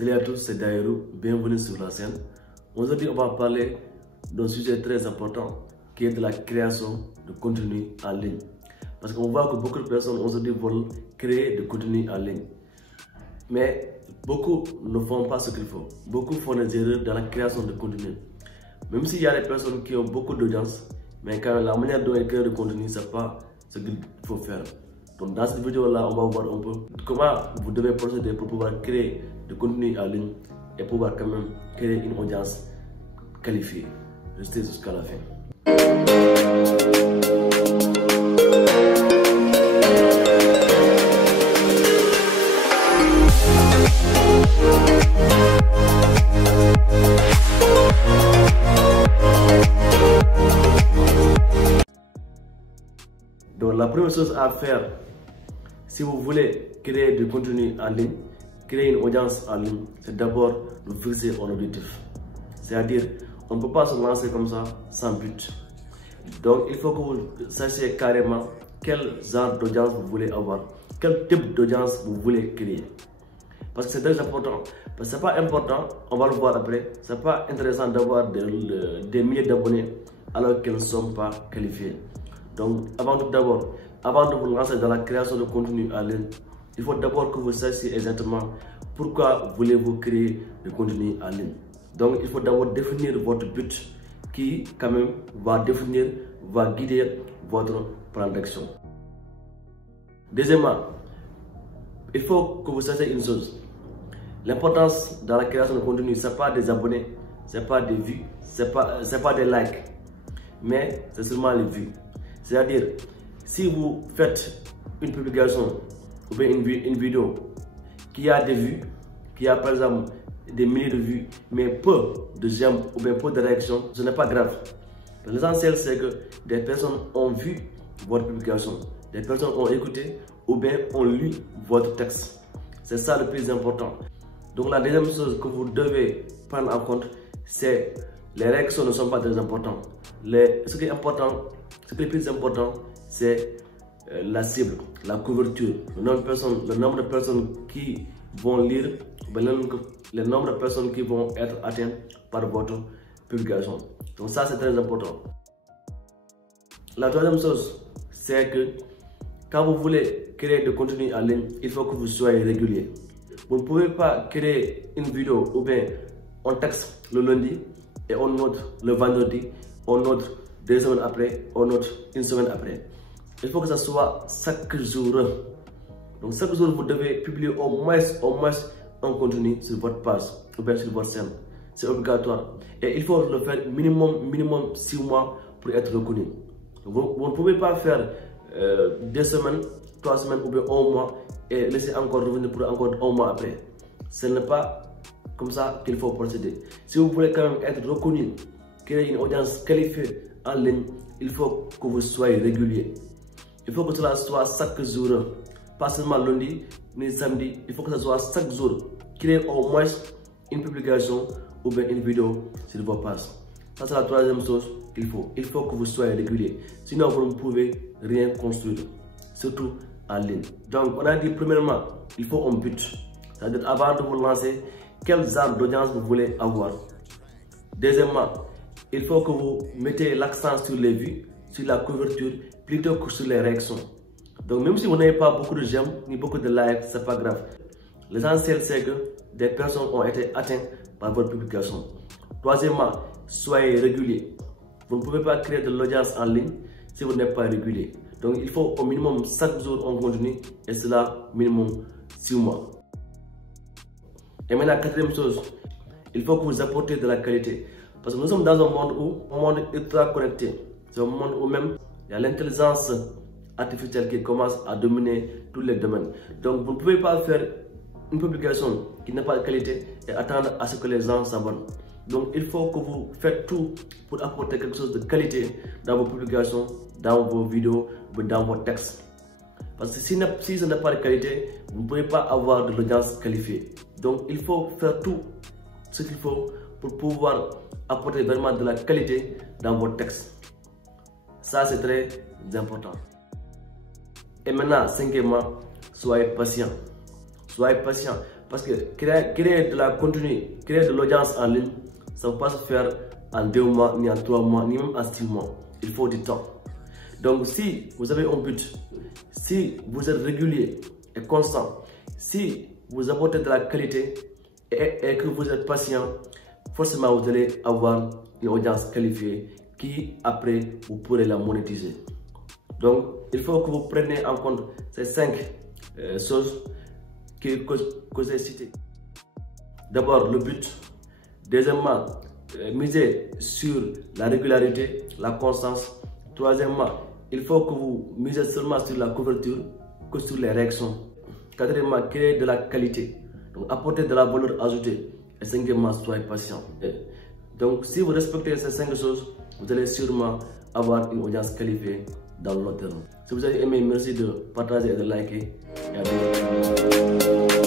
Salut à tous, c'est Daïrou, bienvenue sur la scène. Aujourd'hui, on va parler d'un sujet très important qui est de la création de contenu en ligne. Parce qu'on voit que beaucoup de personnes aujourd'hui veulent créer du contenu en ligne. Mais beaucoup ne font pas ce qu'il faut. Beaucoup font des erreurs dans la création de contenu. Même s'il y a des personnes qui ont beaucoup d'audience, mais quand la manière dont ils créent du contenu, ce n'est pas ce qu'il faut faire. Donc dans cette vidéo-là, on va voir un peu comment vous devez procéder pour pouvoir créer du contenu en ligne et pouvoir quand même créer une audience qualifiée. Restez jusqu'à la fin. Donc la première chose à faire, si vous voulez créer du contenu en ligne, créer une audience en ligne, c'est d'abord de fixer un objectif. C'est-à-dire, on ne peut pas se lancer comme ça sans but. Donc il faut que vous sachiez carrément quel genre d'audience vous voulez avoir, quel type d'audience vous voulez créer. Parce que c'est très important. Parce que ce n'est pas important, on va le voir après, ce n'est pas intéressant d'avoir des milliers d'abonnés alors qu'ils ne sont pas qualifiés. Donc avant de vous lancer dans la création de contenu en ligne, il faut d'abord que vous sachiez exactement pourquoi voulez-vous créer du contenu en ligne. Donc il faut d'abord définir votre but qui quand même va guider votre plan d'action. Deuxièmement, il faut que vous sachiez une chose. L'importance dans la création de contenu, ce n'est pas des abonnés, ce n'est pas des vues, ce n'est pas des likes, mais c'est seulement les vues. C'est-à-dire, si vous faites une publication ou bien une vidéo qui a des vues, qui a par exemple des milliers de vues, mais peu de j'aime ou bien peu de réactions, ce n'est pas grave. L'essentiel, c'est que des personnes ont vu votre publication, des personnes ont écouté ou bien ont lu votre texte. C'est ça le plus important. Donc la deuxième chose que vous devez prendre en compte, c'est les réactions ne sont pas très importantes. Ce qui est plus important, c'est la cible, la couverture, le nombre de personnes qui vont lire, le nombre de personnes qui vont être atteintes par votre publication. Donc ça, c'est très important. La troisième chose, c'est que quand vous voulez créer du contenu en ligne, il faut que vous soyez régulier. Vous ne pouvez pas créer une vidéo ou bien un texte le lundi et un autre le vendredi, un autre 2 semaines après, un autre 1 semaine après. Il faut que ça soit chaque jour. Donc chaque jour, vous devez publier au moins un contenu sur votre page ou bien sur votre chaîne. C'est obligatoire. Et il faut le faire minimum 6 mois pour être reconnu. Vous ne pouvez pas faire 2 semaines, 3 semaines ou bien 1 mois et laisser encore revenir pour encore 1 mois après. Ce n'est pas comme ça qu'il faut procéder. Si vous voulez quand même être reconnu, créer une audience qualifiée en ligne, il faut que vous soyez régulier. Il faut que cela soit chaque jour, pas seulement lundi ni samedi, il faut que ce soit chaque jour. Créer au moins une publication ou bien une vidéo sur vos pages. Ça c'est la troisième chose qu'il faut. Il faut que vous soyez régulier. Sinon vous ne pouvez rien construire, surtout en ligne. Donc on a dit premièrement, il faut un but. C'est-à-dire avant de vous lancer, quel genre d'audience vous voulez avoir. Deuxièmement, il faut que vous mettez l'accent sur les vues, sur la couverture, plutôt que sur les réactions. Donc même si vous n'avez pas beaucoup de j'aime ni beaucoup de likes, ce n'est pas grave. L'essentiel, c'est que des personnes ont été atteintes par votre publication. Troisièmement, soyez régulier. Vous ne pouvez pas créer de l'audience en ligne si vous n'êtes pas régulier. Donc il faut au minimum chaque jour un contenu et cela minimum 6 mois. Et maintenant, quatrième chose, il faut que vous apportez de la qualité. Parce que nous sommes dans un monde ultra connecté. C'est un monde où même il y a l'intelligence artificielle qui commence à dominer tous les domaines. Donc vous ne pouvez pas faire une publication qui n'a pas de qualité et attendre à ce que les gens s'abonnent. Donc il faut que vous faites tout pour apporter quelque chose de qualité dans vos publications, dans vos vidéos ou dans vos textes. Parce que si ce n'est pas de qualité, vous ne pouvez pas avoir de l'audience qualifiée. Donc il faut faire tout ce qu'il faut pour pouvoir apporter vraiment de la qualité dans vos textes. Ça c'est très important. Et maintenant, cinquièmement, soyez patient. Soyez patient. Parce que créer de la contenu, créer de l'audience en ligne, ça ne peut pas se faire en 2 mois, ni en 3 mois, ni même en 6 mois. Il faut du temps. Donc si vous avez un but, si vous êtes régulier et constant, si vous apportez de la qualité et que vous êtes patient, forcément vous allez avoir une audience qualifiée qui après vous pourrez la monétiser. Donc il faut que vous preniez en compte ces 5 choses que j'ai citées. D'abord le but, deuxièmement miser sur la régularité, la constance. Troisièmement, il faut que vous misez seulement sur la couverture que sur les réactions. Quatrièmement, créer de la qualité, donc apporter de la valeur ajoutée. Et cinquièmement, soyez patient. Donc si vous respectez ces 5 choses, vous allez sûrement avoir une audience qualifiée dans le long terme. Si vous avez aimé, merci de partager et de liker. Et à bientôt.